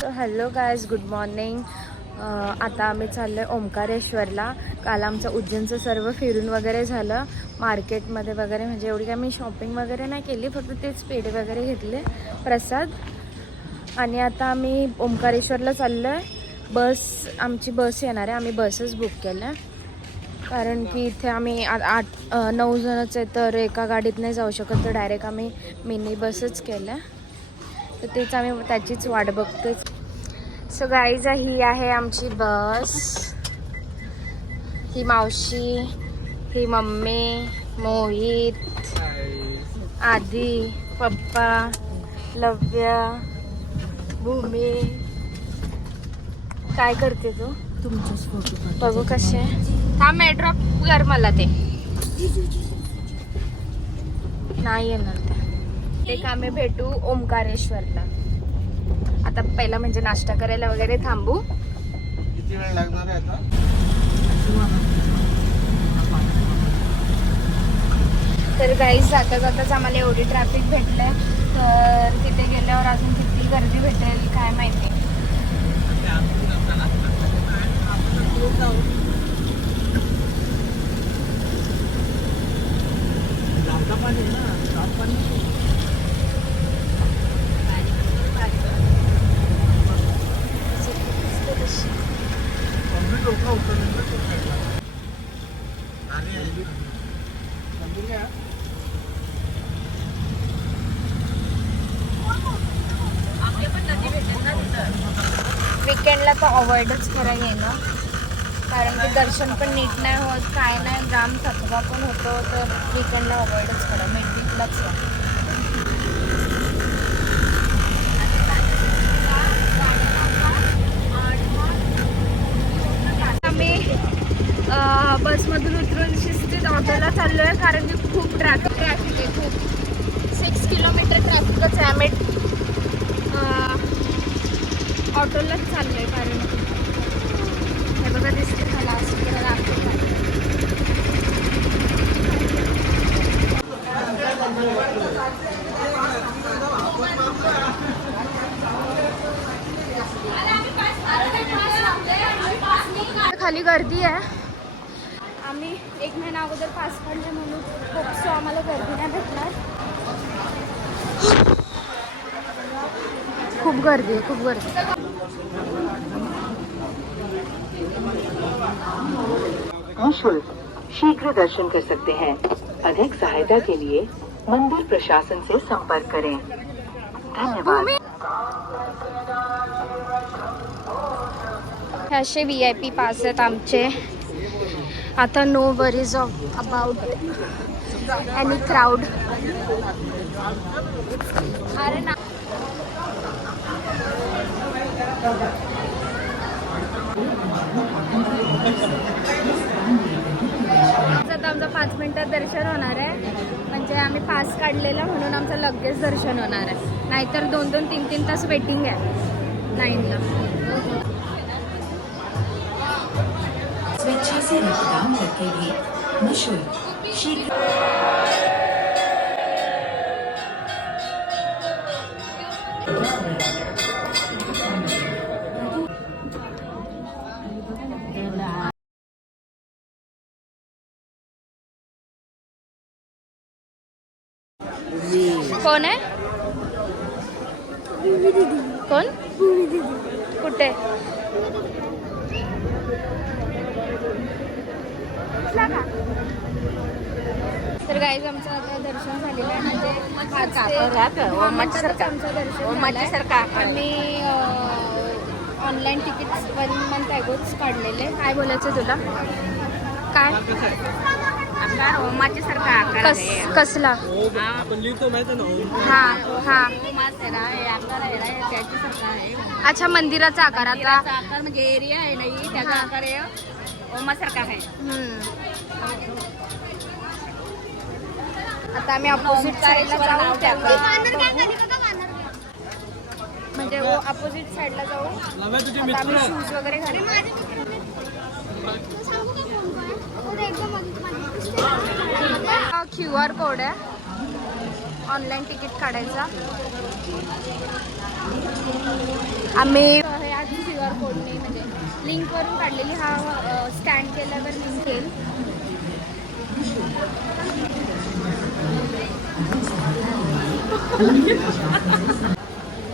So hello guys, good morning. आता आम्ही चाललो आहे ओंकारेश्वरला. काल आमचं उज्जैनचं सर्व फिरून वगैरे झालं. मार्केटमध्ये वगैरे म्हणजे एवढी काय मी शॉपिंग वगैरे नाही केली, फक्त तेच पेढे वगैरे घेतले, प्रसाद. आणि आता आम्ही ओंकारेश्वरला चाललो आहे. आमची बस येणार आहे. आम्ही बसच बुक केल्या कारण की इथे आम्ही 8-9 जणच आहे, तर एका गाडीत नाही जाऊ शकत, तर डायरेक्ट आम्ही मिनी बसच केल्या. तर तेच आम्ही त्याचीच वाट बघतोय. सो गाईज, ही आहे आमची बस. ही मावशी, ही मम्मी, मोहित, आदी, पप्पा, लव्य, भूमी. काय करते तू? तुमचेच फोटो बघू कसे. हा मेट्रो कर मला ते नाही येणार ते. एक आम्ही भेटू ओंकारेश्वरला. आता पहिला म्हणजे नाश्ता करायला वगैरे थांबू. किती वेळ लागणार आहे आता? तर गाईज, जाता जाताच आम्हाला एवढी ट्रॅफिक भेटले, तर तिथे गेल्यावर अजून किती गर्दी भेटेल काय माहिती. वीकेंडला तर अवॉइडच करायला येणं, कारण की दर्शन पण नीट नाही होत, काय नाही, जाम थकवा पण होतो. तर वीकेंडला अवॉइडच करा, वीकलाच या. आम्ही बसमधून उतरून शिस्तीत ऑटोला चाललो आहे, कारण की खूप ट्रॅफिक आहे. खूप 6 किलोमीटर ट्रॅफिकच आहे. आम्ही ऑटोलाच चाललो आहे, कारण हे बघा दिसते मला असं करायला खाली गर्दी आहे. आम्ही 1 महिना अगोदर पास काढले म्हणून होपसो आम्हाला गर्दी नाही भेटणार. खूप गर्दी आहे, खूप गर्दी. निःशुल्क शीघ्र दर्शन कर सकते हैं. अधिक सहायता के लिए मंदिर प्रशासन से संपर्क करें. धन्यवाद. असे VIP पास आहेत आमचे. आता no worries about any crowd. अरे ना, आता आमचं 5 मिनिटात दर्शन होणार आहे. म्हणजे आम्ही पास काढलेला म्हणून आमचं लगेच दर्शन होणार आहे, नाहीतर 2-2, 3-3 तास वेटिंग आहे लाईनला. स्वेच्छा से रक्तदान करके भी निःशुल्क शीघ्र. कोण आहे? कोण? कुठे? तर गाईज, आमचं आता दर्शन झालेलं आहे. म्हणजे आम्ही ऑनलाईन तिकीट 1 मंथ अगोच काढलेले. काय बोलायचं तुला? काय कसला? हा हा, अच्छा, मंदिराचा आकार. आता म्हणजे एरिया आहे नाही, त्याचा आकार ओमासारखा आहे. आता आम्ही अपोजिट साईडला जाऊ. म्हणजे अपोजिट साईडला जाऊ. आता आम्ही शूज वगैरे घालू. हा QR कोड आहे. ऑनलाईन तिकीट काढायचा. आम्ही हे आज QR कोडने म्हणजे लिंकवरून काढलेली. हा स्कॅन केल्यावर लिंक येईल.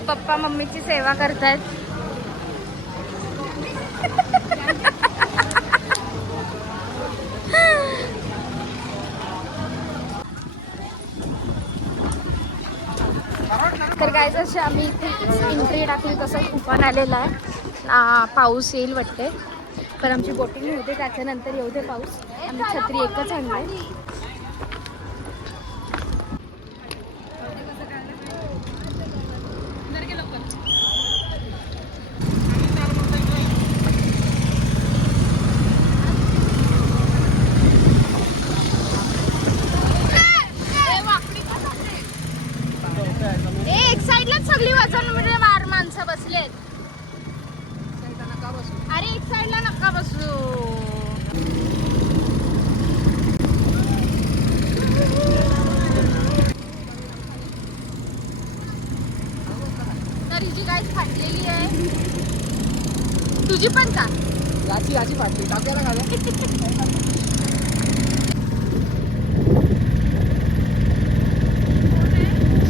पप्पा मम्मीची सेवा करतायत. तर काय जसे आम्ही इथे एंट्री टाकली तसं तुफान आलेला आहे. पाऊस येईल वाटते, पण आमची बोटिंग होते त्याच्यानंतर येऊ दे पाऊस. आम्ही छत्री एकच आणलाय. एक साईडलाच सगळी वजन म्हणजे वार माणसं बसलेत. अरे एक साईडला नका बसू. तर हिची गाय फाटलेली आहे. तुझी पण का? याची फाटली टाकायला घाला.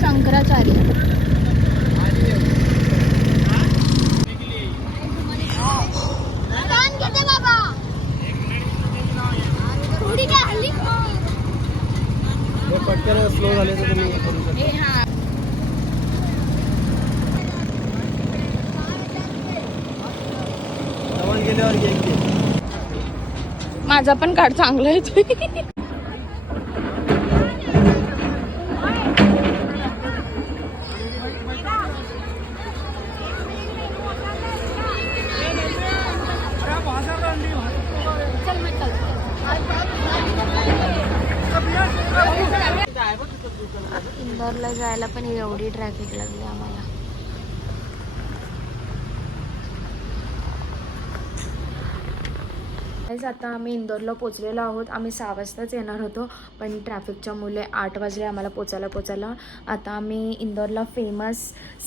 शंकराचार्य. पटकन स्लो झाले तर तुम्ही करू शकता. जवळ गेल्यावर घ्यायचे. माझा पण कार्ड चांगला आहे. इंदोरला जायला पण एवढी ट्रॅफिक लागली आम्हाला. आता आम्ही इंदोरला पोचलेलो आहोत. आम्ही 6 वाजताच येणार होतो, पण ट्रॅफिकच्या मुले 8 वाजले आम्हाला पोचायला. आता आम्ही इंदोरला फेमस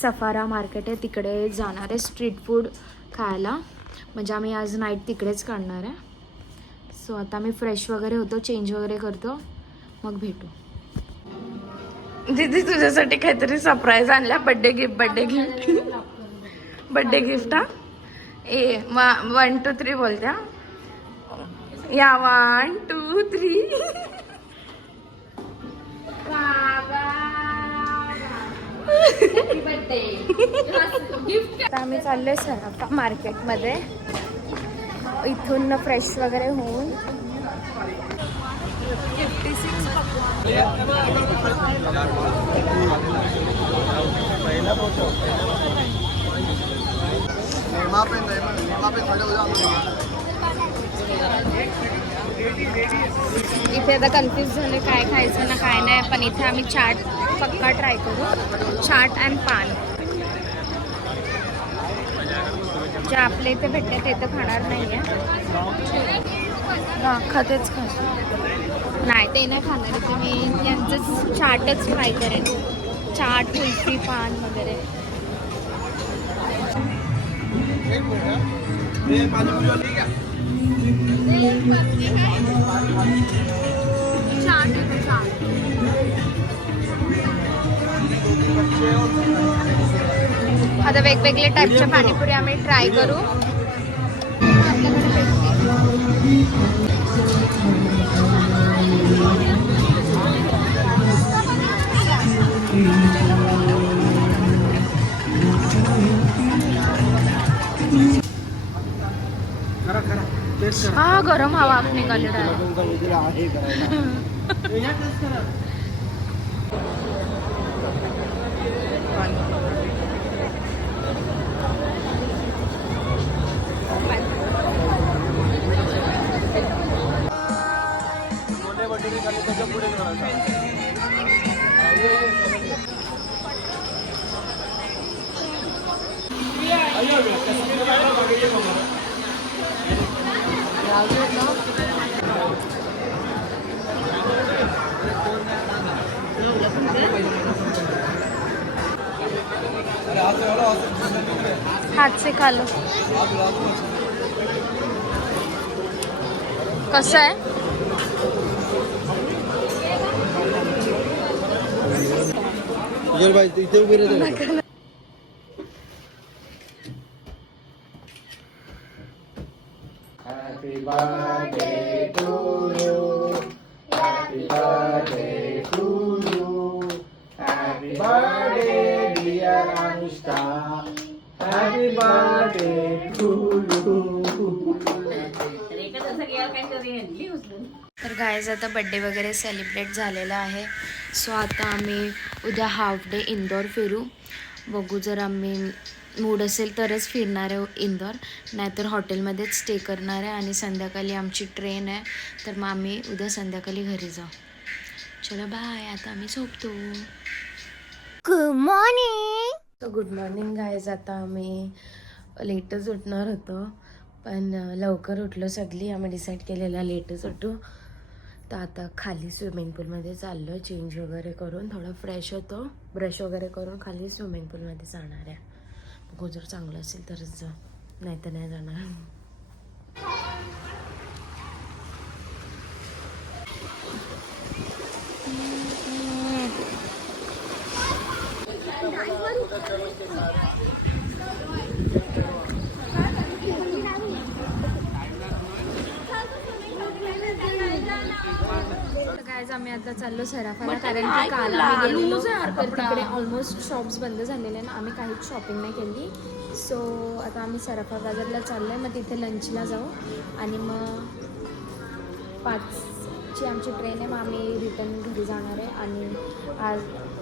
सफारा मार्केट आहे तिकडे जाणार आहे स्ट्रीट फूड खायला. म्हणजे आम्ही आज नाईट तिकडेच काढणार आहे. सो आता आम्ही फ्रेश वगैरे होतो, चेंज वगैरे करतो, मग भेटू. दीदी तुझ्यासाठी काहीतरी सरप्राईज आणला. बड्डे गिफ्ट हा. 1 2 3 बोलत्या. या 1 2 3. आता आम्ही चाललोय सराफा मार्केटमध्ये. इथून फ्रेश वगैरे होऊन इथे आता कन्फ्यूज झाले काय खायचं ना काय नाही, पण इथे आम्ही चाट पक्का ट्राय करू. चाट अँड पान जे आपल्या इथे भेटते ते तर खाणार नाही आहे. तेच खा नाही, ते नाही खाणार. इथे मी यांचंच चाटच ट्राय करेन. चाट, कुल्फी, पान वगैरे. आता वेगवेगळे टाईपच्या पाणीपुरी आम्ही ट्राय करू. हा गरम हवा निघालेला आहे. हाथ से खा लो. कसं आहे? तुझ्या बाई इथे उभे राहते. Happy birthday to you. Happy birthday to you. Happy birthday dear Anushka. Happy birthday to you. तर गाईज आता बड्डे वगैरे सेलिब्रेट झालेला आहे. सो आता आम्ही उद्या हाफ डे इंदोर फिरू. बघू, जर आम्ही मूड असेल तरच फिरणार आहे इंदोर, नाहीतर हॉटेलमध्येच स्टे करणार आहे. आणि संध्याकाळी आमची ट्रेन आहे, तर मग आम्ही उद्या संध्याकाळी घरी जाऊ. चलो बाय, आता आम्ही झोपतो. Good morning. So good morning guys. आता आम्ही लेटच उठणार होतो, पण लवकर उठलो सगळी. आम्ही डिसाईड केलेला लेटच उठू. तर आता खाली स्विमिंग पूलमध्ये चाललो, चेंज वगैरे करून थोडं फ्रेश होतो, ब्रश वगैरे करून खाली स्विमिंग पूलमध्ये जाणार आहे. बघू, जर चांगलं असेल तरच जा, नाही तर नाही जाणार. गाईज आम्ही आता चाललो सराफाला, कारण की काल आम्ही गेलेलो तर तिकडे ऑलमोस्ट शॉप्स बंद झालेले ना, आम्ही काहीच शॉपिंग नाही केली. सो आता आम्ही सराफा बाजारला चाललो आहे. मग तिथे लंचला जाऊ आणि मग 5ची आमची ट्रेन आहे. मग आम्ही रिटर्न घरी जाणार आहे. आणि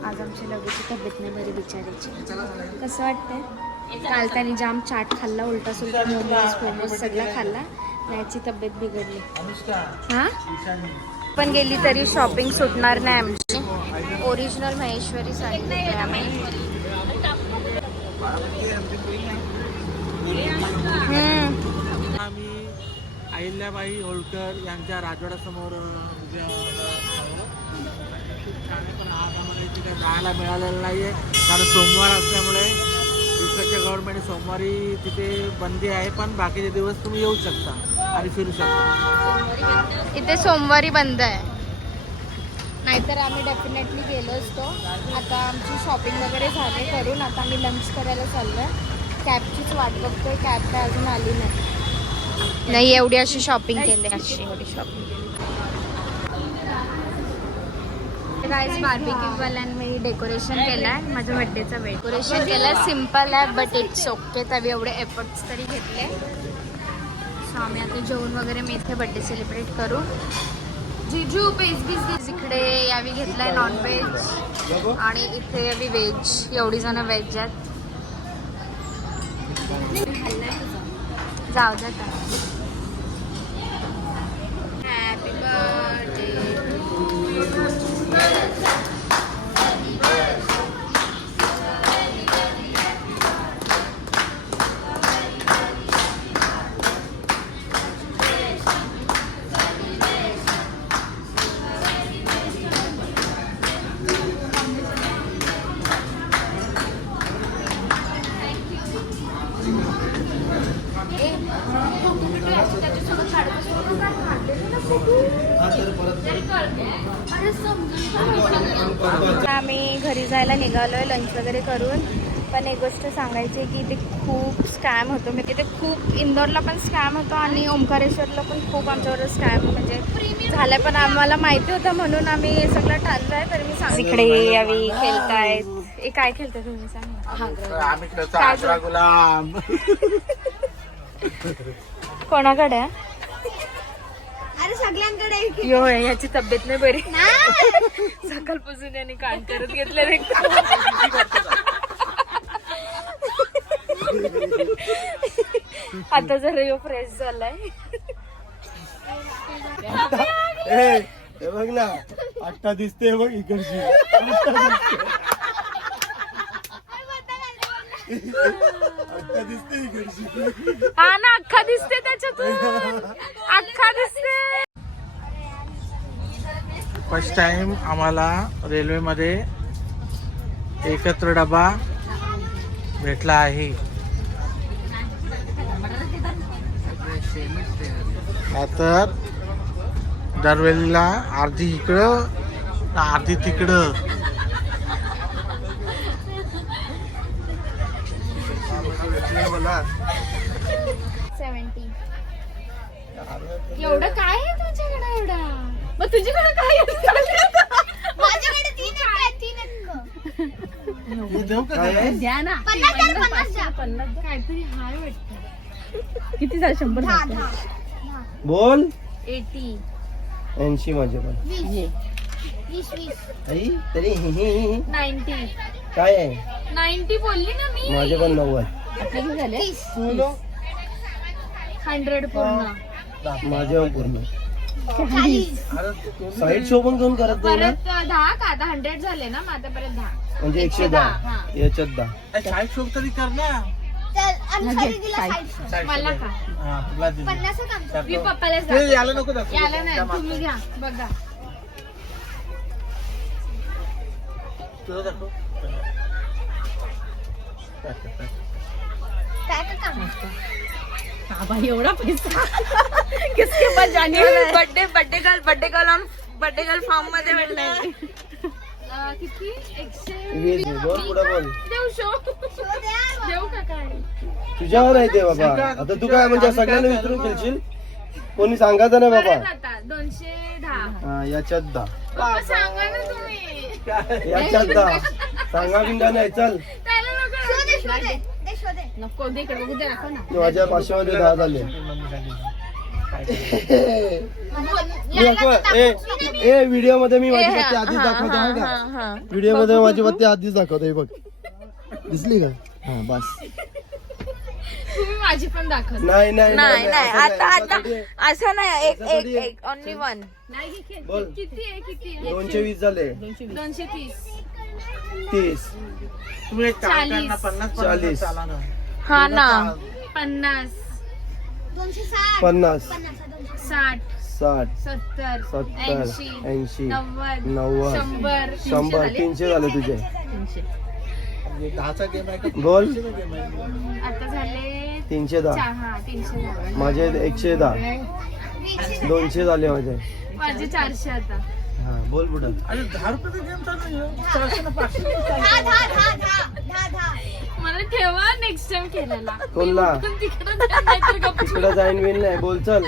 आज आमची लगेची तब्येत नाही बरी बिचारायची. कसं वाटतंय? काल त्याने जाम चाट खाल्ला, उलटा सुलटा मोमोज फेमस सगळा खाल्ला, याची तब्येत बिघडली. हां, पण गेली तरी शॉपिंग सुटणार नाही आमची. ओरिजिनल महेश्वरी साडी घेतली आम्ही. आम्ही अहिल्याबाई होळकर यांच्या राजवाड्यासमोर खूप छान आहे, पण आज आम्हाला इथे काही जायला मिळालेलं नाही आहे, कारण सोमवार असल्यामुळे इकडच्या गव्हर्नमेंट सोमवारी तिथे बंदी आहे. पण बाकीचे दिवस तुम्ही येऊ शकता आणि फिरू शकता. इथे सोमवारी बंद आहे, नाहीतर आम्ही डेफिनेटली गेलो असतो. आता आमची शॉपिंग वगैरे झाली करून, आता आम्ही लंच करायला चाललो आहे. कॅबचीच वाट बघतोय, कॅब काय अजून आली नाही. एवढी अशी शॉपिंग केली, अशी एवढी शॉपिंग. गाईज बार्बिक्यूवाल्यांनी डेकोरेशन केलं आहे. माझ्या बड्डेचा वेळ डेकोरेशन केलं आहे. सिम्पल आहे बट इट्स ओके. तरी एवढे एफर्ट्स तरी घेतले. सो आम्ही आता जेवण वगैरे मी इथे बड्डे सेलिब्रेट करू. जिजू पेज इकडे यावी घेतलाय नॉनव्हेज आणि इथे यावी व्हेज. एवढी जण व्हेज आहेत. जाऊ द्या. Happy birthday. आम्ही घरी जायला निघालोय लंच वगैरे करून. पण एक गोष्ट सांगायची की इथे खूप स्कॅम होतो. म्हणजे इथे खूप इंदोरला पण स्कॅम होतो आणि ओंकारेश्वरला पण खूप आमच्यावर स्कॅम म्हणजे झालाय. पण आम्हाला माहिती होतं म्हणून आम्ही हे सगळं टाळलंय. तर मी सांग इकडे यावी खेळतायत. हे काय खेळताय तुम्ही सांगा. कोणाकडे? अरे सगळ्यांकडे. यो याची तब्येत नाही बरी. सकाळपासून यांनी कान करत घेतलं. आता जरा यो फ्रेश झालाय. बघ ना, आत्ता दिसते बघ इकडची. आत्ता दिसते इकडची. हा ना, अख्खा दिसते त्याच्यातून. अख्खा दिसते. फर्स्ट टाइम आम्हाला रेल्वेमध्ये एकत्र डबा भेटला आहे. तर दरवेळेला अर्धी इकडं अर्धी तिकडं. एवढं काय आहे तुझ्याकडे एवढा? मग तुझ्याकडे काय आहे? माझ्याकडे 3 आहेत. द्या ना. 50 काहीतरी हाय वाटतं. किती झालं? 100. बोल 80. 80 माझे पण 20 आई तरी 90. काय आहे 90 बोलली ना मी. माझे पण 90. किती झाले? 100 पूर्ण. माझे पण पूर्ण. साईड शो पण कोण करत नाही ना, परत 10 का? आता 100 झाले ना, मग आता परत 10. म्हणजे 110 याच्यात 10. साईड शो तरी कर ना. मला का? हा, तुला दिली. मी पप्पालाच ते दाखवते. याला नको दाखवू. याला नाही, तुम्ही घ्या बघा. तुला दाखव. एवढा पैसा किसके पास जाने वाला है? बर्थडे गर्ल फार्म मध्ये भेटलाय. किती? 20 बोल पुढे बोल. देऊ शो देऊ का काय? तुझ्यावर आहे ते बाबा. आता तू काय म्हणजे सगळ्यांना विचारून खेळशील, कोणी सांगायचं नाही परत बाबा. आता 210. हा याच्यात 10. पप्पा सांगा ना तुम्ही. याच्यात 10 सांगा बिंगा नाही. चल त्याला नको दे, इकडे बघू दे, दाखव ना. माझ्या 500 मध्ये 10 झाले. ए व्हिडिओ मध्ये मी माझी पत्ती आधीच दाखवतो हा का? व्हिडिओ मध्ये माझी पत्ती आधीच दाखवतो. हे बघ दिसली का? हा बस. तुम्ही माझी पण दाखव. नाही नाही नाही नाही, आता आता त्यासाठी- असं नाही. एक त्यासाठी- एक ओनली वन. बोल. किती आहे? किती आहे? 220 झाले. 230. 30 तुम्ही एक काम कर ना, 50 40. चाला ना. हा ना. 50. 50 60. 60 70. 70 80. 80 90. 90 100. 300 झाले तुझे. 10चा गेम आहे का? बोल. गेम आहे. आता झाले 310. हा 300 झाले. माझे 110. 200 झाले माझे. माझे 400 आता. हा बोल पुढं. अरे 10 रुपयाचा गेम चालू आहे. 400 ना 500 मला ठेवा नेक्स्ट टाइम खेळायला. कोणला? तिकडं जाईन विन नाही. बोल चल.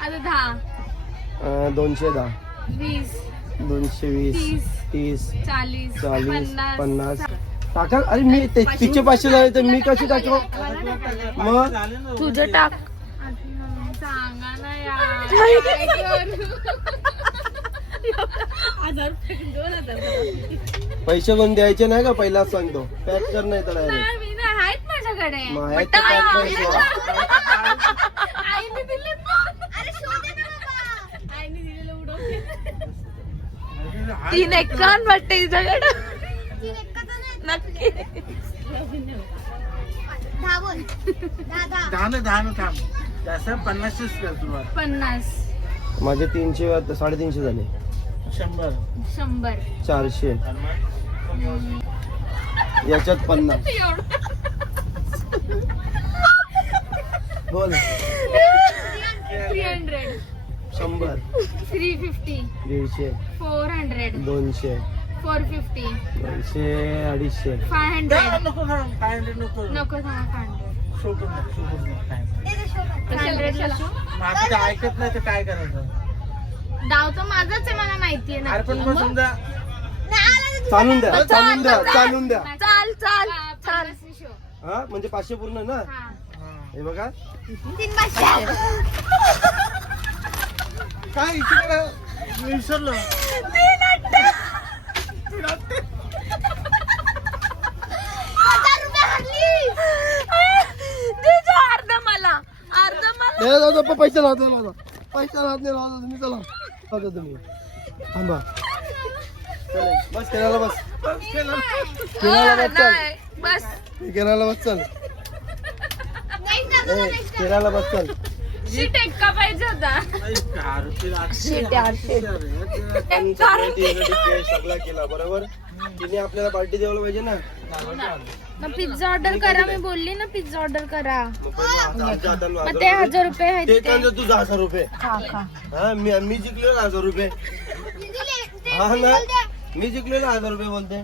आता 10. 210 20. 220 30 40. 40 50 टाका. अरे मी तिचे 500 झाले तर मी कशी टाकू मग? झाले ना. तुझं टाक. सांगा ना यार. काय करू? 2000. पैसे पण द्यायचे नाही का? पहिलाच सांगतो. पॅक कर नाही तर direct. नाही, मी नाही, आहेत माझ्याकडे. मग आहेत तर pack कर. आईने दिले. आईने दिलेलं उडवते. 3 एकावन्न वाटते तुझ्याकडे. नक्की. 10 ना थांब. तसं 50 कर सुरुवात. 50. माझे 300 350 झाले. 100. 100. 400 याच्यात 50. बोल. 300. 100 350. 150 400. 200 450. 200 250 500. नको ना 500 नको. नको सांगा 500. शोधून बघ, शोधून बघ काय. 500 ला. मग आता ते ऐकत नाही तर काय करायचं? डाव तर माझाच आहे, मला माहितीये ना. अरे पण मग समजा चालून द्या चालून द्या चालून द्या. चाल चाल चाल. हा म्हणजे 500 पूर्ण ना. हे बघा काय इकडे मी विसरलो. अर्ध मला पैसे लावतो पैसा राहत नाही लावतो तुम्ही. चला लावतो तुम्ही. थांबा चल बस केराला बस. केराला बस चल. बस. केराला बस चल. केराला बस चल. शीट एक्का पाहिजे होता. सगळा केला बरोबर. तिने आपल्याला पार्टी द्यायला पाहिजे ना. मग पिझ्झा ऑर्डर करा, मी बोलली ना पिझ्झा ऑर्डर करा. मग पहिले आमच्या हाताला मग ते 1000 रुपये आहेत ते ते. तर तुझा 1000 रुपये. खा खा. हा मी जिंकलो ना 1000 रुपये. हा ना मी जिंकलो ना 1000 रुपये बोलते.